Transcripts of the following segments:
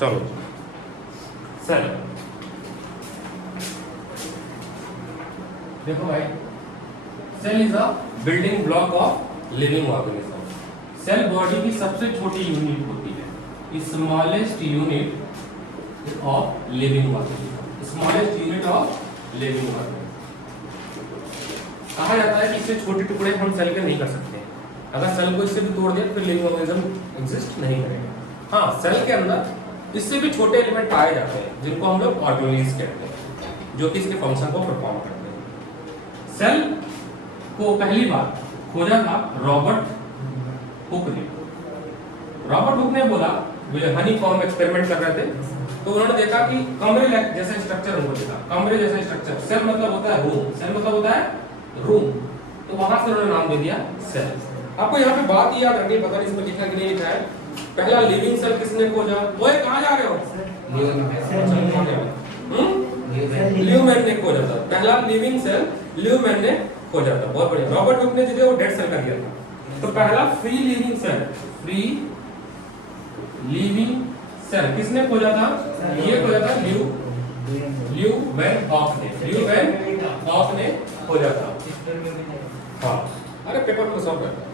चलो सेल देखो भाई, cell is a building block of living organism. Cell body की सबसे छोटी यूनिट होती है, smallest unit of living organism, smallest unit of living organism. कहा जाता है कि इससे छोटे टुकड़े हम सेल के नहीं कर सकते, अगर सेल को इससे भी तोड़ दिया तो फिर लिविंग ऑर्गेनिज्म एग्जिस्ट नहीं करेगा। हाँ, सेल के अंदर इससे भी छोटे एलिमेंट पाए जाते हैं जिनको हम लोग ऑर्गेनेल्स कहते हैं, जो कि इसके फंक्शन को परफॉर्म करते हैं। सेल को पहली बार खोजा था रॉबर्ट हुक ने। रॉबर्ट हुक ने बोला, वे हनी कॉम्ब एक्सपेरिमेंट कर रहे थे, तो उन्होंने देखा कि कमरे जैसा स्ट्रक्चर उनको देखा, कमरे जैसा स्ट्रक्चर। सेल मतलब होता है रूम, सेल मतलब होता है रूम, तो वहां से उन्होंने नाम दे दिया सेल। आपको यहाँ पे बात याद रखनी, पता नहीं इसमें लिखा कि नहीं लिखा है, पहला लिविंग सेल किसने खोजा? वो कहाँ जा रहे हो? ल्यूमैन ने खोजा था, पहला लिविंग सेल ल्यूमैन ने खोजा था। बहुत बढ़िया। रॉबर्ट हुक ने जो वो डेड सेल का दिया था। तो पहला free living cell, free living cell किसने खोजा था? ये खोजा था ल्यूमैन हॉक ने, ल्यूमैन हॉक ने खोजा था। हाँ, अरे पेपर में सॉल्व करता है।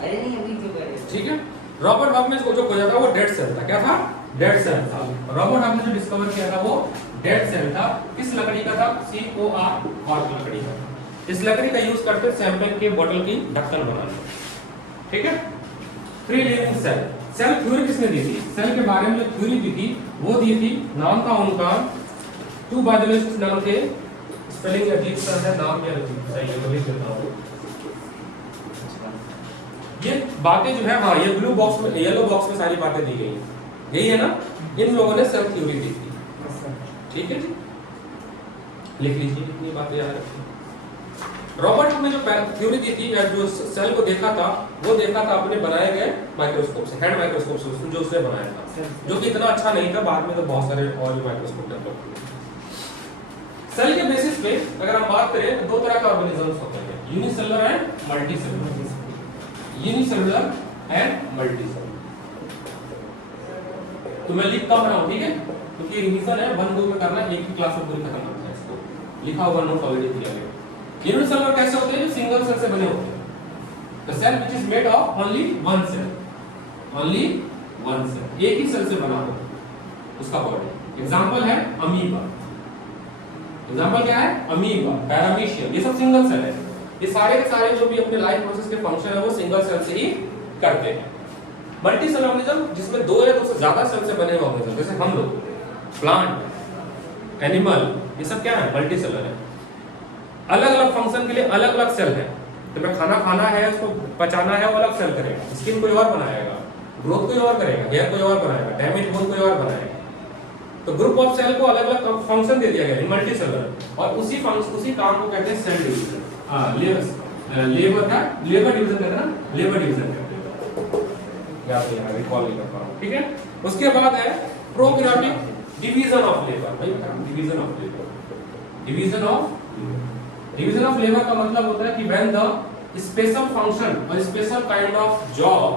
अरे नहीं, अभी जो करे ठीक है। रॉबर्ट हॉक ने जो खोजा था वो डेड सेल था। क्या था? डेड सेल था। रॉबर्ट हॉक ने जो डिस्कवर किया था वो डेड सेल था। किस लकड़ी का था? COR कॉर्क लकड़ी का। इस लकड़ी का यूज करते सैंपल के बोतल की ढक्कन बनाने। ठीक है। Free living cell, cell theory किसने दी थी? सेल के बारे में जो थ्योरी दी थी वो दी थी, नाम था उनका, टू बायोलॉजिस्ट नाम थे, स्पेलिंग अजीब सा है, नाम क्या सही है लिख देता हूं। ये बातें जो है, हाँ, ये ब्लू बॉक्स में, येलो बॉक्स में सारी बातें दी गई, यही है ना? इन लोगों ने सेल थ्योरी दी थी। ठीक है जी, लिख लीजिए कितनी बातें याद रखिए। रॉबर्ट ने जो थ्योरी दी थी, या जो सेल को देखा था, वो देखा था अपने बनाए गए माइक्रोस्कोप से, हैंड माइक्रोस्कोप से, जो उसने बनाया था, जो कि इतना अच्छा नहीं था। बाद में तो बहुत सारे और भी माइक्रोस्कोप डेवलप हुए। सेल के बेसिस पे अगर हम बात करें तो दो तरह के ऑर्गेनिजम्स होते हैं, unicellular and multicellular. Unicellular and multicellular. तो मैं लिख कम रहा हूं, ठीक है, क्योंकि रिवीजन है, 1-2 में करना, एक ही क्लास में पूरी खत्म करना है इसको। लिखा हुआ नोट ऑलरेडी दिया गया। यूनिसेलुलर कैसे होते हैं? जो सिंगल सेल से बने होते हैं। The cell which is made of only one cell, only one cell, एक ही सेल से बना हो उसका बॉडी। एग्जांपल है अमीबा। एग्जांपल क्या है? अमीबा, पैरामीशियम, ये सब सिंगल सेल है। ये सारे के सारे जो भी अपने लाइफ प्रोसेस के फंक्शन है वो सिंगल सेल से ही करते हैं। मल्टी सेल ऑर्गेनिज्म जिसमें दो या दो से ज्यादा सेल से बने हुए ऑर्गेनिज्म, जैसे हम लोग, प्लांट, एनिमल, ये सब क्या है? मल्टी सेलर है। अलग अलग फंक्शन के लिए अलग अलग सेल है। तो मैं खाना खाना है, उसको पचाना है, वो अलग सेल करेगा, स्किन कोई और बनाएगा, ग्रोथ कोई और करेगा, हेयर कोई और बनाएगा, डैमेज बोन कोई और बनाएगा। तो ग्रुप ऑफ सेल को अलग अलग फंक्शन दे दिया गया है, मल्टी सेलर, और उसी काम को कहते हैं सेल डिवीजन। लेबर डिवीजन कहते हैं ना, लेबर डिवीजन कहते हैं, या तो यहाँ रिकॉल नहीं कर पा रहा हूँ। ठीक है। उसके बाद है प्रोकैरियोटिक डिवीजन ऑफ लेबर। भाई division of labour, division of labour का मतलब होता है कि व्हेन द स्पेशल फंक्शन और special kind of job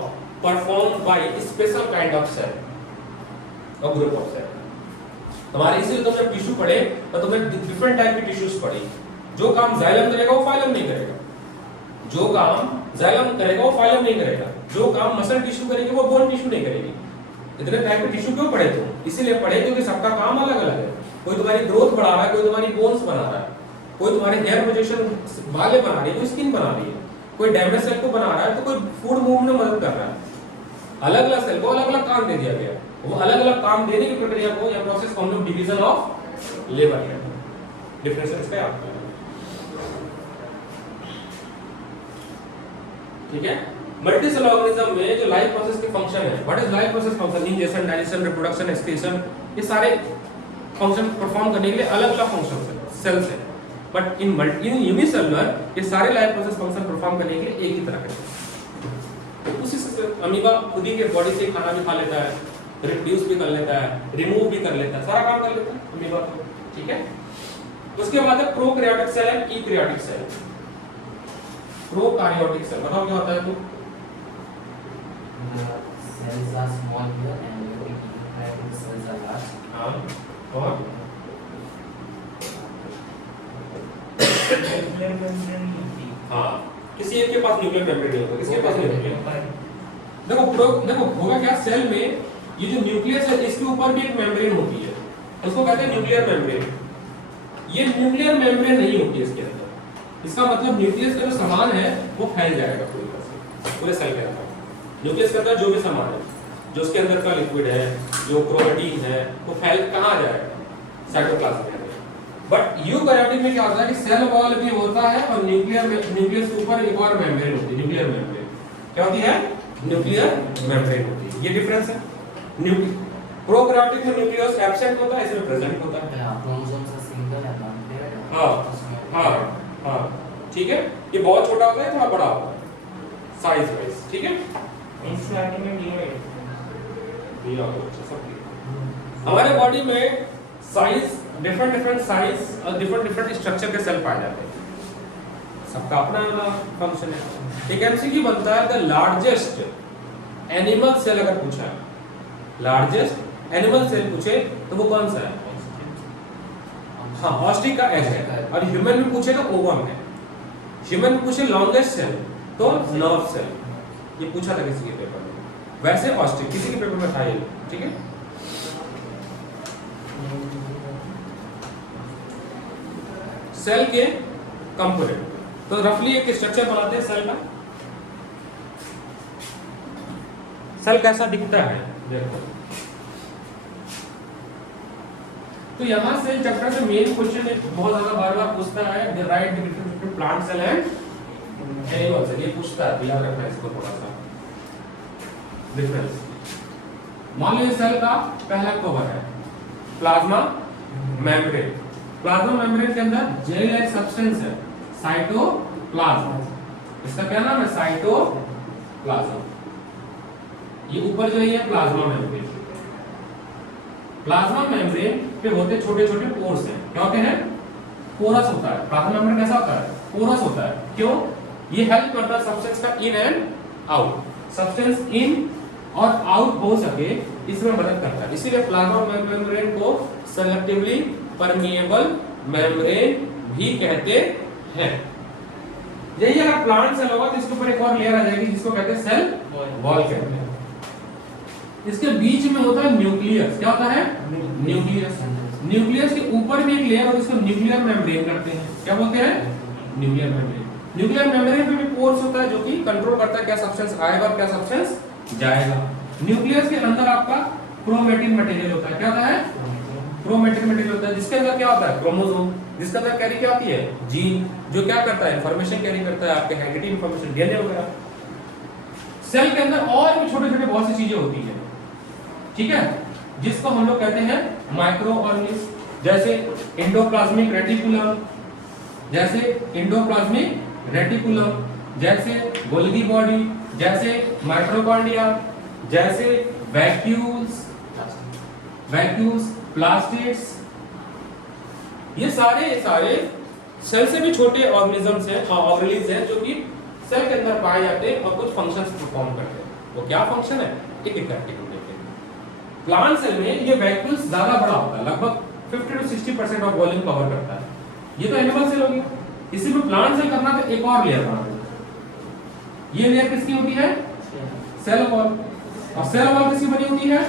performed by special kind of cell और ग्रुप ऑफ सेल। तुम्हारे इसीलिए तुमने टिश्यू पढ़े तो तुमने डिफरेंट टाइप की टिश्यूज पढ़ी। जो काम जाइलम करेगा वो फाइलम नहीं करेगा, जो काम जाइलम करेगा वो फाइलम नहीं करेगा, जो काम मसल टिश्यू करेगी वो बोन टिश्यू नहीं करेगी। इतने टाइप के टिश्यू क्यों पढ़े तुम? इसीलिए पढ़े क्योंकि सबका काम अलग अलग है। कोई तुम्हारी ग्रोथ बढ़ा रहा है, कोई तुम्हारी बोन्स बना रहा है, कोई तुम्हारे हेयर प्रोजेक्शन बालें बना रही है, कोई स्किन बना रही है, कोई डैमेज सेल को बना रहा है, तो कोई फूड मूव में मदद कर रहा है। अलग अलग सेल को अलग अलग काम दे दिया गया। वो अलग अलग काम देने की प्रक्रिया को या प्रोसेस को हम लोग डिवीजन ऑफ लेबर कहते हैं। डिफरेंस इसका आपका, ठीक है। मल्टी सेल ऑर्गेनिज्म में जो लाइफ प्रोसेस के फंक्शन है, what is life process function? Injection, digestion, reproduction, excretion, ये सारे फंक्शन परफॉर्म करने के लिए अलग अलग फंक्शन है, सेल्स है। बट इन यूनिसेलुलर ये सारे लाइफ प्रोसेस फंक्शन परफॉर्म करने के लिए एक ही तरह के। उसी से अमीबा खुद ही के बॉडी से खाना भी खा लेता है, रिड्यूस भी कर लेता है, रिमूव भी कर लेता है, सारा काम कर लेता है अमीबा को। ठीक है। उसके बाद है prokaryotic cell and eukaryotic cell. Prokaryotic cell बताओ क्या होता है? तो cells are small here and eukaryotic cells और हाँ, किसी एक के पास न्यूक्लियर मेम्ब्रेन नहीं होता, किसके पास नहीं होता? देखो होगा क्या, सेल में ये जो न्यूक्लियस है इसके ऊपर भी एक मेम्ब्रेन होती है, उसको कहते हैं न्यूक्लियर मेम्ब्रेन। ये न्यूक्लियर मेम्ब्रेन नहीं होती है इसके अंदर। इसका मतलब न्यूक्लियस का जो सामान है वो फैल जाएगा पूरी तरह से पूरे सेल के अंदर। न्यूक्लियस के अंदर जो भी सामान है, जो उसके अंदर का लिक्विड है, जो क्रोमेटिन है, वो फैल कहाँ जाएगा? साइटोप्लाज्म में। बट यूकैरियोटिक में क्या होता है कि सेल वॉल भी होता है और न्यूक्लियस के ऊपर एक और मेम्ब्रेन होती है, न्यूक्लियर मेम्ब्रेन। क्या होती है? न्यूक्लियर मेम्ब्रेन होती है। ये डिफरेंस है। प्रोकैरियोटिक में न्यूक्लियस एब्सेंट होता है, इसमें प्रेजेंट होता है। क्रोमोसोम से सिंगल है हाँ, ठीक है। ये बहुत छोटा होता है, थोड़ा बड़ा होता है साइज वाइज, ठीक है। हमारे बॉडी में साइज डिफरेंट साइज और डिफरेंट स्ट्रक्चर के सेल पाए जाते हैं, सबका अपना अपना फंक्शन है। एक एमसीक्यू बनता है, द लार्जेस्ट एनिमल सेल अगर पूछा है, लार्जेस्ट एनिमल सेल पूछे तो वो कौन सा है? हाँ, ऑस्ट्रिच का एग है। और ह्यूमन में पूछे तो ओवम है। ह्यूमन में पूछे लॉन्गेस्ट सेल तो नर्व सेल। ये पूछा था किसी के पेपर में, वैसे ऑस्ट्रिच किसी के पेपर में था ये, ठीक है। सेल के कंपोनेंट तो रफली एक स्ट्रक्चर बनाते हैं सेल का। सेल कैसा दिखता है देखो। तो यहां से चैप्टर से मेन क्वेश्चन एक बहुत ज्यादा बार पूछता है, the right difference between plant cell and animal cell. ये पूछता है, याद रखना इसको थोड़ा सा डिफरेंस। मान लीजिए सेल का पहला कवर है प्लाज्मा मेम्ब्रेन। प्लाज्मा मेम्ब्रेन के अंदर जेल लाइक सब्सटेंस है, साइटोप्लाज्म। इसका क्या नाम है? साइटोप्लाज्म। ये ऊपर जो है प्लाज्मा मेम्ब्रेन। प्लाज्मा मेम्ब्रेन पे होते छोटे छोटे पोर्स हैं। क्या होते हैं? पोरस होता है। प्लाज्मा मेम्ब्रेन कैसा होता है? पोरस होता है। क्यों? ये हेल्प करता है सब्सटेंस का in and out, substance in और आउट हो सके, इसमें मदद करता है। इसीलिए प्लाज्मा मेम्ब्रेन को सेलेक्टिवली परमिएबल मेम्ब्रेन भी कहते हैं। यही अगर प्लांट सेल होगा तो इसके ऊपर एक और लेयर आ जाएगी जिसको कहते हैं सेल वॉल कहते हैं। इसके बीच में होता है न्यूक्लियस। क्या होता है? न्यूक्लियस। न्यूक्लियस के ऊपर भी एक लेयर और इसको न्यूक्लियर मेम्ब्रेन करते हैं। क्या बोलते हैं? Nuclear membrane. न्यूक्लियर मेम्ब्रेन पे भी पोर्स होता है जो कि कंट्रोल करता है क्या सब्सटेंस आएगा और क्या सब्सटेंस जाएगा। न्यूक्लियस के अंदर आपका क्रोमेटिन मटेरियल होता है। क्या होता है? क्रोमेटिन मटेरियल होता है जिसके अंदर क्या होता है? क्रोमोसोम, जिसके अंदर कैरी क्या होती है? जीन, जो क्या करता है? इंफॉर्मेशन कैरी करता है, आपके हेरिडिटी इंफॉर्मेशन, डीएनए वगैरह। सेल के अंदर और भी छोटे छोटे बहुत सी चीजें होती हैं, ठीक है, जिसको हम लोग कहते हैं माइक्रो ऑर्गेनिज्म। जैसे एंडोप्लाज्मिक रेटिकुलम, जैसे एंडोप्लाज्मिक रेटिकुलम, जैसे गोल्गी बॉडी, जैसे माइटोकॉन्ड्रिया, जैसे वैक्यूल्स, प्लास्टिड्स। ये सारे सेल से भी छोटे ऑर्गेनिजम्स हैं, ऑर्गेनिल्स हैं जो कि सेल के अंदर पाए जाते हैं और कुछ फंक्शंस परफॉर्म करते हैं। वो क्या फंक्शन है? एक एक करके हम देखते हैं। प्लांट सेल में ये वैक्यूल्स ज्यादा बड़ा होता है, लगभग 50 to 60% ऑफ वॉल्यूम कवर करता है। ये तो एनिमल सेल हो गया। इसी में प्लांट सेल करना तो एक और लेयर बनाना। ये लेयर किसकी होती है? Cell wall. और सेल वॉल किसकी बनी होती है?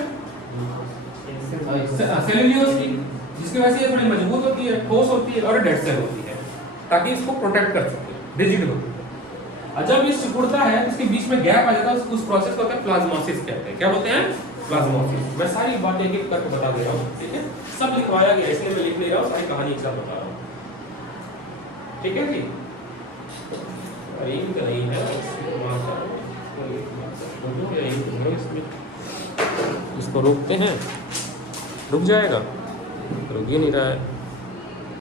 सेल्यूलोज की, जिसकी वजह से ये थोड़ी मजबूत होती है, ठोस होती है और डेड सेल होती है, ताकि इसको प्रोटेक्ट कर सके, रिजिड होती है। और जब ये सिकुड़ता है इसके बीच में गैप आ जाता है, उस प्रोसेस को कहते हैं प्लाज्मोसिस कहते हैं। क्या बोलते हैं? प्लाज्मोसिस। मैं सारी बातें एक एक करके बता दे रहा हूँ, ठीक है। सब लिखवाया गया इसलिए मैं लिख नहीं रहा हूँ, सारी कहानी एक साथ बता रहा हूँ, ठीक है जी। इंक नहीं है इसको रोकते हैं, रुक जाएगा, रुक ही नहीं रहा है।